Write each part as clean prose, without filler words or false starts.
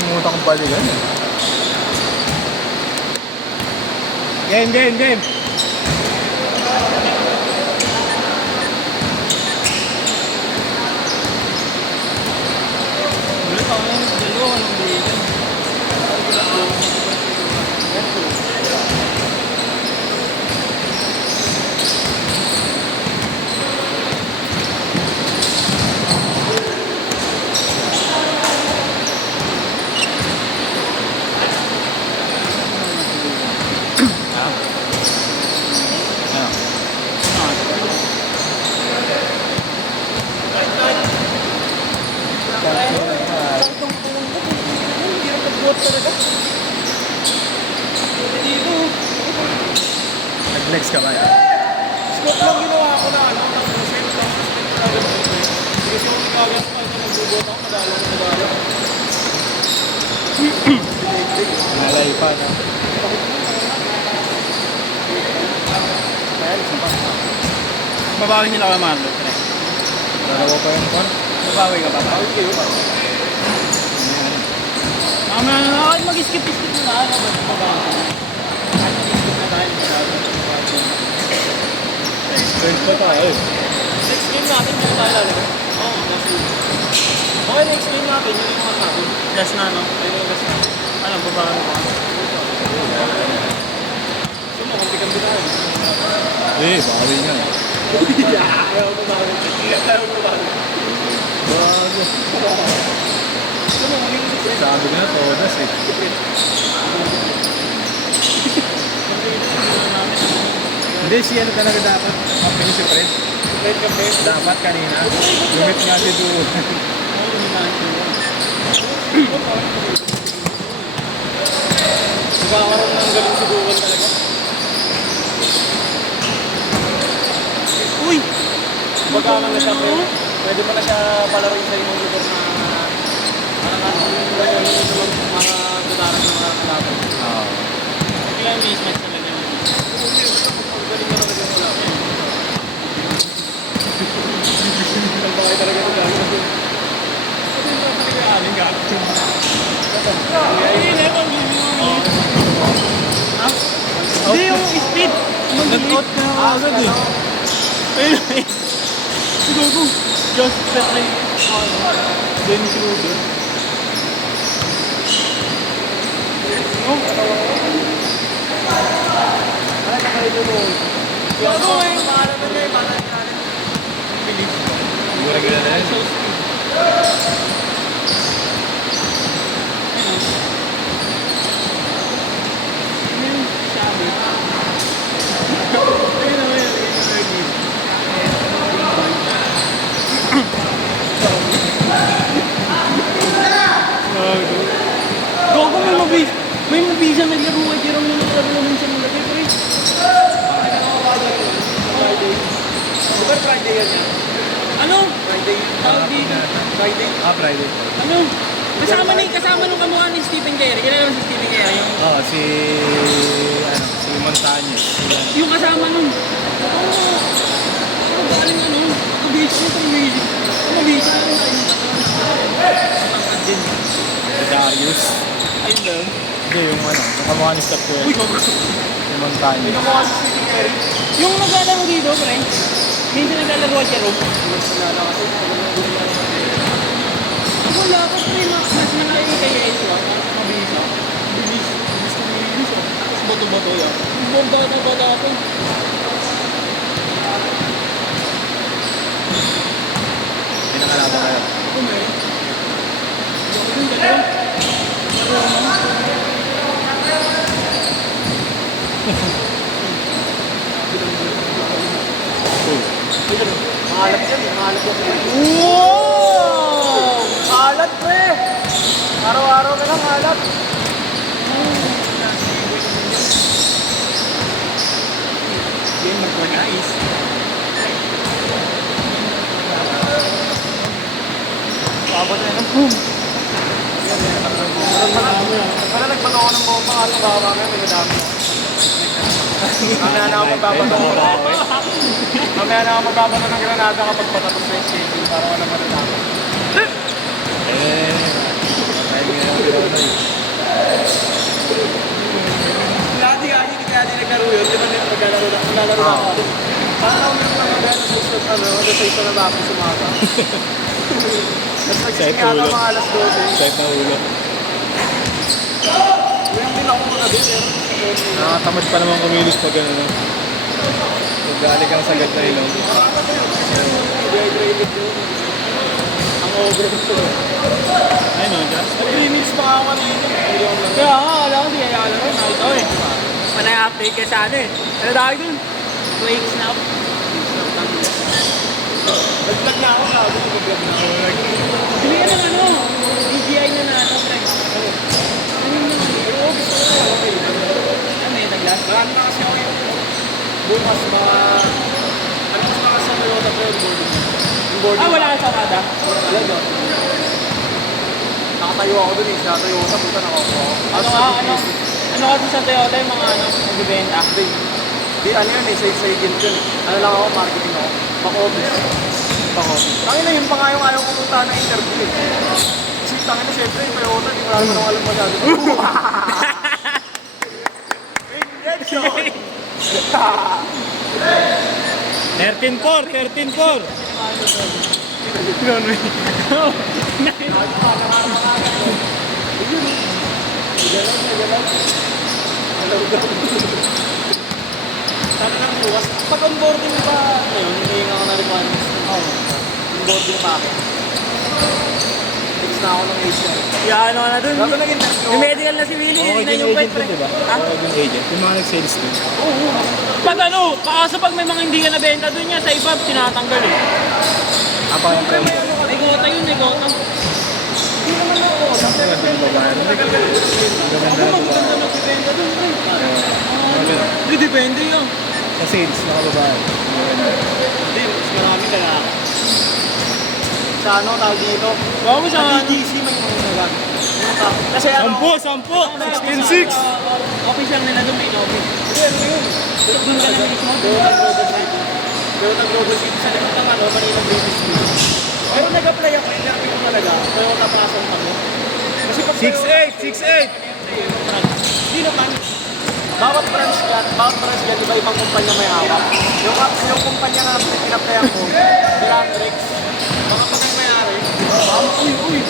nakalimutan kong balikan eh. Game! Ulit ako ng dalawa ng balikan. Nag-flex ka ba? Scope lang ginawa ko na ano, nakusin. Kasi yung kagad pa ito nagbubot ako, madalo. Nalay pa na. Babawi nila ako naman. Dalawa pa yung kon. Babawi ka ba? Babawi kayo ba? Kahit mag-skip na tayo, babawi. Kahit mag-skip na tayo, Friends pa tayo eh. next game natin, hindi tayo lalagay. Oo, last game. Okay, next game natin, yun yung mga sabi. Last na, no? Ayun yung last na. Ano, babawi ko. Gusto mo, kampi-kampi tayo. Bawi nga. Ayaw mo babawi. Ayaw mo babawi. Bago. Gusto mo, maging success. Sabi nga, todas eh. Hindi, siya na talaga dapat. Kapag si Fred. Fred ka, Fred. Dapat kanina. Lumit nga si Duo. Magkakaroon ng galing si Duwan talaga. Uy! Magkakaroon na siya, Fred. Pwede mo na siya palaroin sa ibang lugar na mga gutarang ng mga kalaban. Oo. Hindi lang mismatch talaga yun. Ang galing mo talaga yung kalaban. Ang bakay talaga ito gagawin. Kasi yung kapatid ka aling gagawin. Hindi yung speed. Nag-out ka na agad eh. Ayun eh. Siguro. Just set na yung Dennis Ruder. No? Ay, nakalito mo. Gago eh. Pangalan mo niya eh. Pangalan niya. Bilis. Siguro gano'n na So yun. speed. Yung sabi. Ayun o, yun. Gogo may mabis. May mabisa naglaro kay Jerome nung naglaro naman siya ng gabi, pre. Friday. Diba Friday yan yan? Ano? Friday. Tawag dito. Friday. Friday. Ano? Kasama nung kamukha ni Stephen Guerra. Kilala mo si Stephen Guerra? Yung, Oo, si Montañez. yung kasama nung. Ano galing ano? Mabisa nito yung music. Mabisa nito yung matangkad din. Si Darius. Ayun ba yun? Hindi, yung ano, yung kamukha ni Steph Curry. Uy, gogo. Si Montañez. Kamukha si Stephen Guerra. Yung naglalaro dito, pre. Minsan naglalaro at Jerome. Wala ka pre, mas malaki kay Ezra. Mabisa. Bilis na bilis ah. Tapos bato-bato yan. Bata ako. Pinakalaban kayo. Ako may. Ako yung dalawa. Mahalat yan, mahalat yan. Wow! Halat pre! Araw-araw na lang halat. Yan, mag-organize. Abot na ng boom. Para nagbato ko ng bomba nga sa baba nga, may dami. Mamaya na ako magbabato. Mamaya na ako magbabato ng granada kapag patapos na yung schedule para wala matatakas. Kaya nga, Parang yung mga gano'n sa isot, sa isot na bago sumaga. Tapos nagsising Kahit ata ulo. mga alas 12. Kahit na ulo. Yung din ako mga din eh. Nakakatamad pa naman kumilos pag ano na. Pag galing kang sagad na ilong. Dehydrated yun. Ang over ito. Ayun o, just. 3 minutes pa ako kanina. Kaya nga, alam ko, di kaya alam ko, nakita ko eh. Panay update ka sa ano eh. Ano tawag dun? Wake snap. Nag-vlog na ako, labo ko nag-vlog na ako. Bili ka ng ano, DJI na nato, pre. Ano yun? Pero gusto ko na okay. Ano eh, naglas? Marami na kasi ako yung bukas mga... Ano mas mga sa Toyota pero boarding. Yung boarding. Ah, wala ka sa kada? Talaga. Nakatayo ako dun eh. Sa Toyota, puta nakakuha ako. Ano ka, ano? Ano ka dun sa Toyota yung mga ano, nagbibenta? Di ano yun eh, sa agent yun eh. Ano lang ako, marketing ako. Back-office. Back-office. Tangin na yun pa nga yung ayaw ko punta na interview eh. Kasi tangin na syempre yung Toyota, di ko naman alam masyado. Rejection! 13-4! 13-4! Sabi ng bukas, pag onboarding ba, ngayon, hinihinga ko na requirements. Onboarding pa akin. Fix na ako ng HR. Yeah, ano ka na dun? Bago nag-interview. Yung medical na si Willie, Oo, hindi na yung yung pwede, agent pre. yun, diba? Ha? Oo, yung agent. Yung mga nag-sales din. Pag ano, kaso pag may mga hindi ka nabenta dun niya, sa iba, tinatanggal eh. Apa yung Siyempre may ano ka, Negota yun, negota. hindi naman ako. Sabi Maganda yung babae. Maganda yung Maganda yung babae. Maganda nagbibenta dun, pre. Maganda. Hindi, depende yun. Sa sales, nakababae. Maganda. Hindi, mas marami lalaki. Sa ano, tawag dito? Bawa mo sa Sa ano. DGC may mga lalaki. Kasi ano, 10-10! 16-6! Office lang nila dun, main office. hindi, ano yun? Doon ka na mismo. Toyota Global City sa likod ng ano, Manila British School. Pero nag-apply ako, interview ko talaga, Toyota Plaza ang kami. Kasi pag 6-8! 6-8! Hindi naman. Bawat branch dyan, iba-ibang kumpanya may hawak. Yung kumpanya na pinaplayan ko, Milandrex, mga pagay may-ari, uy,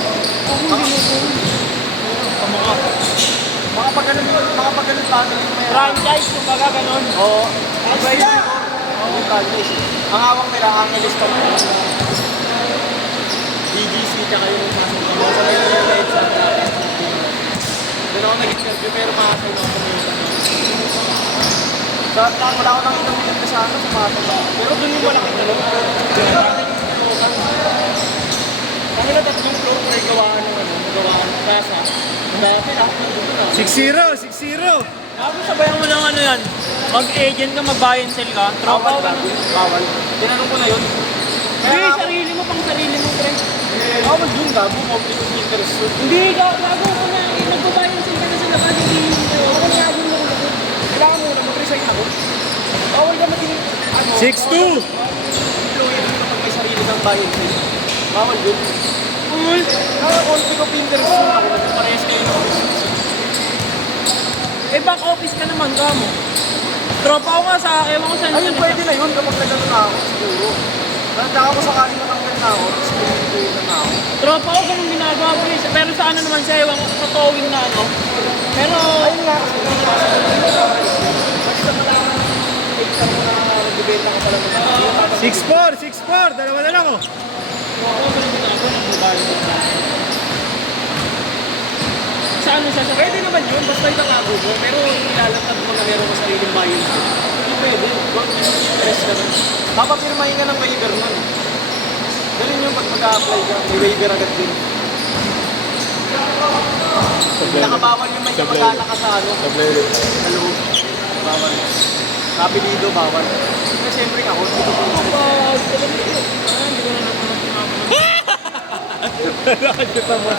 mga pagganun family yung may-ari. Franchise, kumbaga ganun. Oo, driver ko, yung franchise. Ang hawak nila, Angeles Top, DGC, tsaka yung mga sa may sa doon ako nag-interview pero makakay na ako sa lahat, wala ako nakita mo sa ano, sa Mata. Pero doon yung malaking dalawa. Kami na tatlong floor may gawaan ng ano, gawaan ng kasa. Dati lahat nandun na. 6-0! 6-0! Tapos sabayan mo lang ano yan. Mag-agent ka, mag-buy and sell ka. Tropa Bawal ka. ba? Bawal. Tinanong ko na yun. Hindi, Kaya sarili mo, pang sarili mo, pre. bawal yun, gago, conflict of interest yun. Hindi, gago ko na. Nag-buy and sell ka na sa labas. Hindi yun. Ako gago mo ako. Kailangan muna mag-resign ako. Bawal ka maging, ano, 6-2! employee mo kapag may sarili kang buy and sell. Bawal yun. Uy. Conflict of interest yun ako. Parehas kayo ng business. Eh, back office ka naman, kamo. Tropa ko nga sa akin. Ewan ko saan Ayun, pwede na yun kapag nagano na ako, siguro. Tsaka ko sakaling matanggal na ako, tapos pinipili na ako. Tropa ko, ganun ginagawa ko. Pero sa ano naman siya, ewan ko, totowing na ano. Pero, Ayun nga, kasi basta pala, extra mo na nagbibenta ka pala ng mga 6-4! 6-4! Dalawa na lang oh! ako, ganun ginagawa, nag-buy and sell. Sa ano siya, Pwede naman yun, basta itatago mo, pero nilalantad mo na meron mo sariling bayan. Hindi pwede, interest ka nun. Papapirmahin ka ng waiver nun. Ganun yung pag mag-a-apply ka, may waiver agad din. Nakabawal yung may kamag-anak ka sa ano, sa loob. Bawal. Kapilido, bawal. Kasi siyempre ako, dito po ako. hindi ko na Nakakita mo.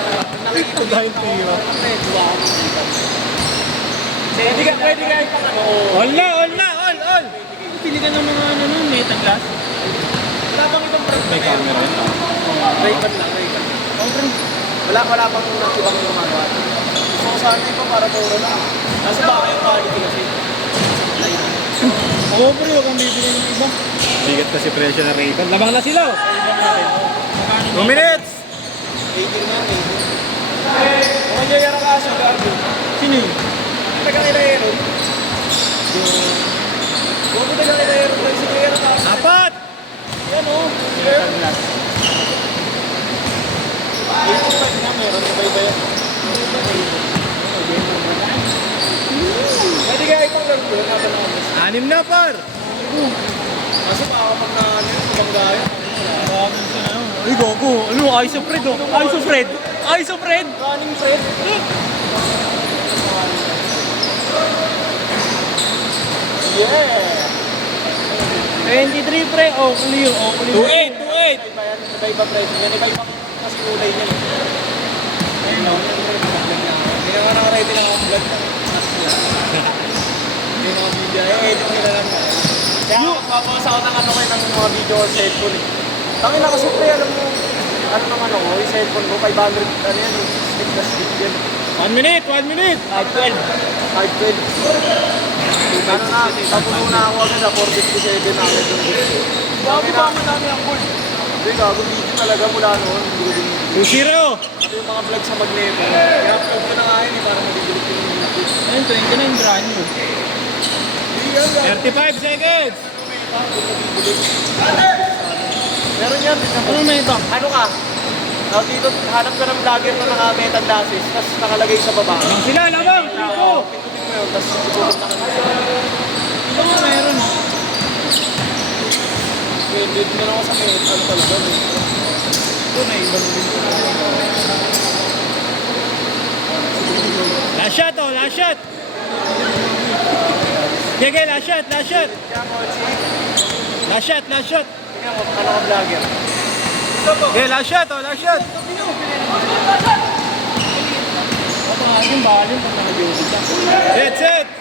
Nakikita Dahil tira. medyo ako nakikita. Pwede ka pang ano, All na! All na! All! All! Pili ka ng mga ano nun, meta glass. wala bang ibang brand May camera yun. Ray-Ban lang, Ray-Ban. Wala bang ibang gumagawa. So sana iba para puro na. Nasa baka yung quality kasi. Oo, pre, huwag kang bibili ng iba. Bigat kasi presyo na Ray-Ban. Lamang na sila. Magkano 2 minutes! 18 na yan, 18. Kung magyayara ka siya, gago. Sino yun? Tagang ilayero. Huwag mo tagang ilayero. Sigayara ka. Apat! Yan o. Last. 85 na meron. Iba-iba yan. Pwede kaya itong lang po. Natanapos. 6 na par! Kaso baka pag na ano yun, kumanggayan. Maraming siya na yun. Ay, gogo. Ano? Isofred oh. Isofred! Isofred! Running Fred. Yeah! 23 pre, oh, clear, oh, clear. 2-8! 2-8! Iba yan. Iba-iba presyo. Yan iba-iba kasi kulay niyan. Ayun, oh. Hindi na nga naka-ready na ang vlog. Hindi na video. Edit nila lang. Kaya magpapawas ako ng ano kayo ng mga video or cellphone eh. Tangin na kasi pre, alam mo, ano naman ako, yung cellphone ko, 500, ano yan, stick na stick yan. 1 minute! 1 minute! 512. 512. Ano na, tapuno na ako agad sa 457 na agad yung gusto. Bago ba madami ang gold? Hindi, gago video talaga mula noon. 2-0! Ito yung mga vlog sa Magneto. Kaya upload ko na nga yun eh, para madidilit ko yung YouTube. Ayun, 29 brand new. Hindi yan, gago. 35 seconds! Meron yan. tignan mo. Anong meta? Ano ka? Dito, hanap ka ng vlogger na naka-meta glasses, tapos nakalagay sa baba. Lamang sila! Lamang! Oo, pindutin mo yun, tapos pupunta ka na. Ito nga meron. Pwede din ako sa kahit ano talaga. Ito na ibang din ko. Last shot oh! Last shot! Sige, last shot! Last shot! Kaya mo, Last shot! Last shot! tingnan mo, ano ka vlogger? Okay, last shot oh! Last shot! Ito nga yung balim kung naka-beauty ka. Set! Set!